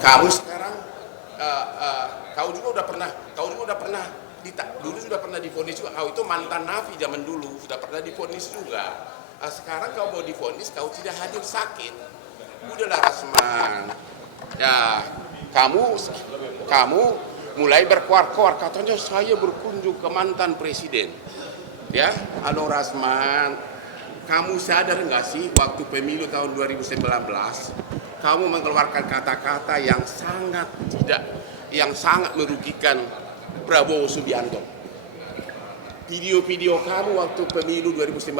Kamu sekarang kau juga udah pernah dulu sudah pernah divonis juga. Kau itu mantan nafi zaman dulu, sudah pernah divonis juga. Sekarang kau mau divonis, kau tidak hadir sakit. Udahlah Rasman. Ya, kamu mulai berkuar-kuar katanya saya berkunjung ke mantan presiden. Ya, halo Rasman. Kamu sadar nggak sih waktu pemilu tahun 2019 kamu mengeluarkan kata-kata yang sangat merugikan Prabowo Subianto. Video-video kamu waktu pemilu 2019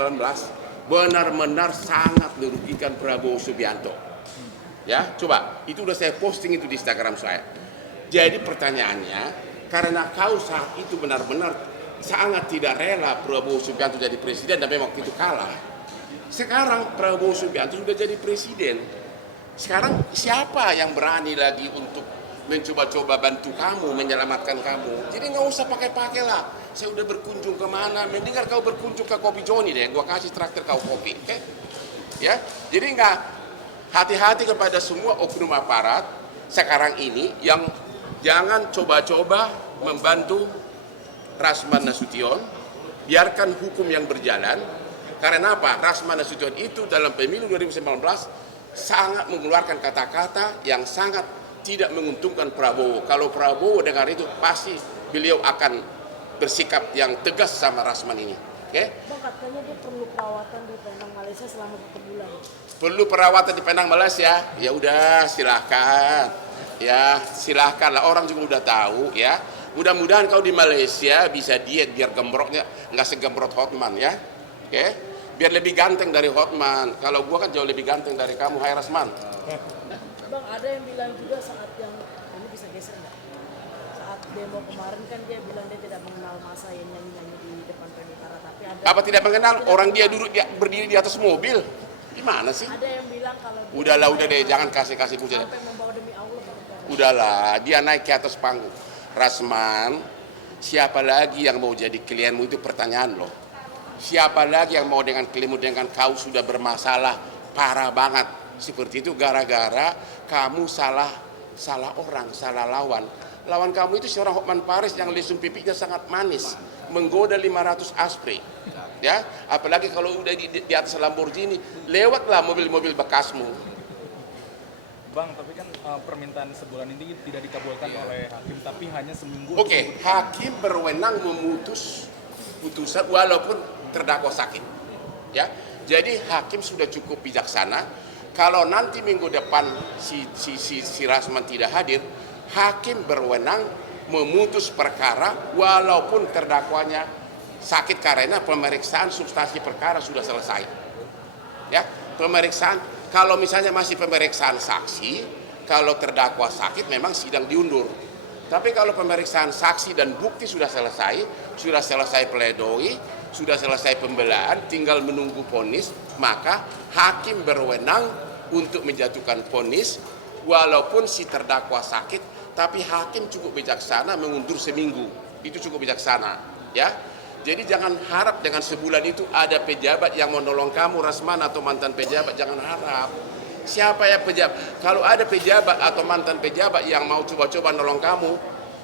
benar-benar sangat merugikan Prabowo Subianto. Ya, coba itu udah saya posting itu di Instagram saya. Jadi pertanyaannya, karena kau saat itu benar-benar sangat tidak rela Prabowo Subianto jadi presiden dan memang waktu itu kalah. Sekarang Prabowo Subianto sudah jadi presiden. Sekarang siapa yang berani lagi untuk mencoba-coba bantu kamu, menyelamatkan kamu? Jadi nggak usah pakai-pakai lah. Saya udah berkunjung kemana, mendingan kau berkunjung ke Kopi Joni deh. Gua kasih traktir kau kopi, oke? Ya, jadi nggak, hati-hati kepada semua oknum aparat sekarang ini yang jangan coba-coba membantu Rasman Nasution. Biarkan hukum yang berjalan. Karena apa? Rasman Nasution itu dalam pemilu 2019 sangat mengeluarkan kata-kata yang sangat tidak menguntungkan Prabowo. Kalau Prabowo dengar itu pasti beliau akan bersikap yang tegas sama Rasman ini. Oke? Bang, katanya dia perlu perawatan di Penang Malaysia selama 1 bulan. Perlu perawatan di Penang Malaysia? Ya udah, silahkan. Ya, silahkan lah. Orang juga udah tahu ya. Mudah-mudahan kau di Malaysia bisa diet biar gembrotnya nggak segembrot Hotman ya. Oke? Biar lebih ganteng dari Hotman. Kalau gua kan jauh lebih ganteng dari kamu, hai Rasman. Bang, ada yang bilang juga saat yang ini bisa geser nggak? Saat demo kemarin kan dia bilang dia tidak mengenal masa yang nyanyi-nyanyi di depan Penitara, tapi ada. Apa tidak mengenal? Orang dia berdiri di atas mobil. Gimana sih? Ada yang bilang kalau. Udahlah, udah deh, jangan kasih bujuk. Sampai membawa demi Allah. Udahlah, dia naik ke atas panggung. Rasman, siapa lagi yang mau jadi klienmu itu pertanyaan loh. Siapa lagi yang mau dengan klienmu dengan kau sudah bermasalah parah banget seperti itu gara-gara kamu salah orang, salah lawan. Lawan kamu itu seorang Hotman Paris yang lesung pipinya sangat manis, menggoda 500 aspri. Ya, apalagi kalau udah di atas Lamborghini, lewatlah mobil-mobil bekasmu. Bang, tapi kan permintaan sebulan ini tidak dikabulkan oleh hakim, tapi hanya seminggu. Oke, hakim berwenang memutus putusan walaupun terdakwa sakit. Ya, jadi hakim sudah cukup bijaksana. Kalau nanti minggu depan si Rasman tidak hadir, hakim berwenang memutus perkara walaupun terdakwanya sakit karena pemeriksaan substansi perkara sudah selesai. Ya, pemeriksaan kalau misalnya masih pemeriksaan saksi, kalau terdakwa sakit memang sidang diundur. Tapi kalau pemeriksaan saksi dan bukti sudah selesai pledoi, sudah selesai pembelaan, tinggal menunggu vonis, maka hakim berwenang untuk menjatuhkan vonis walaupun si terdakwa sakit, tapi hakim cukup bijaksana mengundur seminggu. Itu cukup bijaksana, ya. Jadi jangan harap dengan sebulan itu ada pejabat yang menolong kamu, Rasman, atau mantan pejabat, jangan harap. Siapa ya pejabat? Kalau ada pejabat atau mantan pejabat yang mau coba-coba nolong kamu,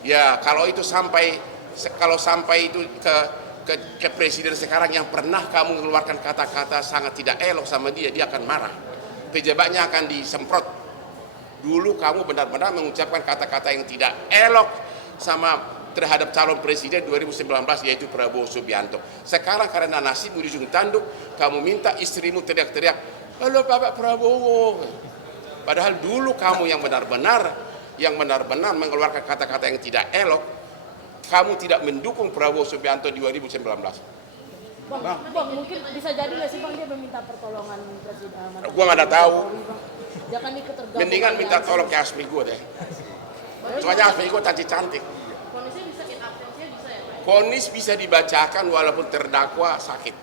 ya kalau sampai itu ke presiden sekarang yang pernah kamu mengeluarkan kata-kata sangat tidak elok sama dia akan marah. Pejabatnya akan disemprot. Dulu kamu benar-benar mengucapkan kata-kata yang tidak elok terhadap calon presiden 2019 yaitu Prabowo Subianto. Sekarang karena nasibmu di ujung tanduk, kamu minta istrimu teriak-teriak, halo Bapak Prabowo. Padahal dulu kamu yang benar-benar mengeluarkan kata-kata yang tidak elok, kamu tidak mendukung Prabowo Subianto di 2019. Bang, mungkin bisa jadi nggak sih Bang dia meminta pertolongan presiden? Gua nggak tahu. Jangan ikut tergabung. Mendingan minta tolong ke Asmi gue deh. Soalnya Asmi gue cantik. Kondisinya bisa in absentia bisa ya Pak? Vonis bisa dibacakan walaupun terdakwa sakit.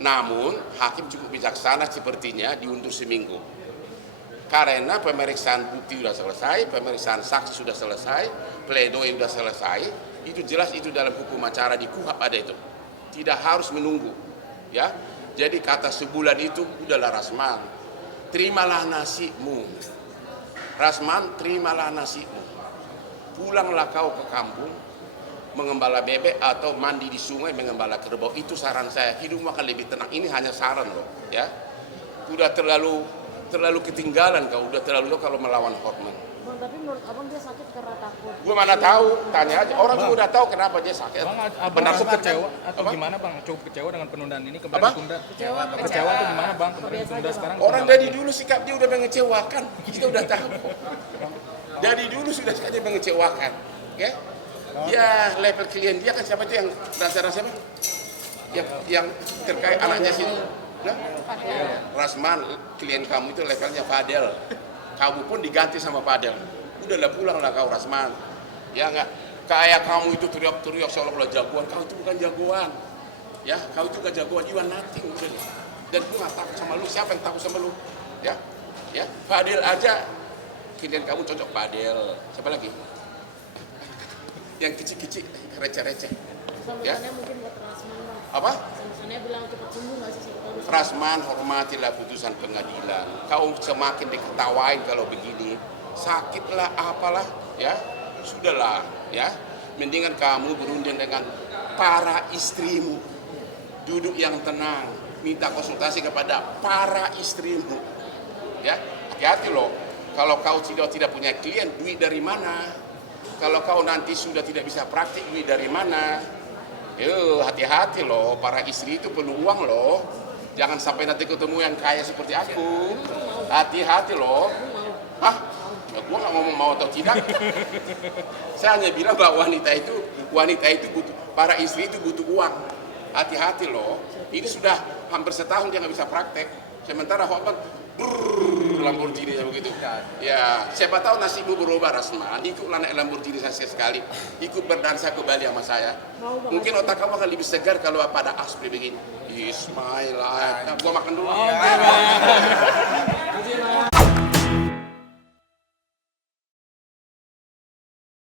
Namun hakim cukup bijaksana sepertinya diundur seminggu. Karena pemeriksaan bukti sudah selesai, pemeriksaan saksi sudah selesai, pledoi sudah selesai, itu jelas itu dalam hukum acara di KUHP ada itu. Tidak harus menunggu. Ya. Jadi kata sebulan itu udahlah Rasman. Terimalah nasibmu. Rasman, terimalah nasibmu. Pulanglah kau ke kampung, mengembala bebek atau mandi di sungai mengembala kerbau. Itu saran saya. Hidupmu akan lebih tenang. Ini hanya saran loh, ya. Udah terlalu ketinggalan kau. Udah terlalu kalau melawan hormon. Bang, tapi menurut abang dia sakit karena takut. Gue mana tahu, tanya aja. Orang juga udah tahu kenapa dia sakit. Bang, abang Benar cukup benar kecewa atau Apa? gimana bang? Cukup kecewa dengan penundaan ini kemarin Apa? ditunda. Kecewa. Kecewa tuh gimana bang? Kemarin Biasa ditunda aja, sekarang. Orang ditunda dari lagi. dulu sikap dia udah mengecewakan. Kita udah tahu. Dari dulu sudah sikap dia mengecewakan. Ya, ya level klien dia kan siapa itu yang rasa-rasa siapa? Yang terkait anaknya sini. Nah, Rasman, klien kamu itu levelnya Fadel. Kamu pun diganti sama Fadel. Udahlah pulanglah kau Rasman. Ya enggak, kayak kamu itu teriak-teriak seolah-olah jagoan. Kau itu bukan jagoan. Ya, kau itu bukan jagoan. You are nothing. Udah. Dan gue gak takut sama lu. Siapa yang takut sama lu? Ya, ya. Fadel aja. Klien kamu cocok Fadel. Siapa lagi? Yang kecil-kecil, receh-receh. Ya. Sambutannya mungkin buat Rasman, Bang. Apa? Sambutannya bilang cepat sembuh nggak sih? Siapa tahu dia Rasman, hormatilah putusan pengadilan. Kau semakin diketawain kalau begini, sakitlah apalah, ya sudahlah, ya. Mendingan kamu berunding dengan para istrimu, duduk yang tenang, minta konsultasi kepada para istrimu, ya. Hati-hati loh, kalau kau tidak punya klien, duit dari mana? Kalau kau nanti sudah tidak bisa praktik, duit dari mana? Hati-hati loh, para istri itu perlu uang loh. Jangan sampai nanti ketemu yang kaya seperti aku. Hati-hati loh. Hah? Ya, gua nggak ngomong mau atau tidak. Saya hanya bilang bahwa wanita itu butuh, para istri itu butuh uang. Hati-hati loh. Ini sudah hampir setahun dia nggak bisa praktek. Sementara Hotman Lamborghini begitu. Ya, siapa tahu nasibmu berubah Rasman. Ikutlah naik Lamborghini saya sekali. Ikut berdansa ke Bali sama saya. Mungkin otak kamu akan lebih segar kalau pada Aspri begini. It's my life. Nah, gua makan dulu.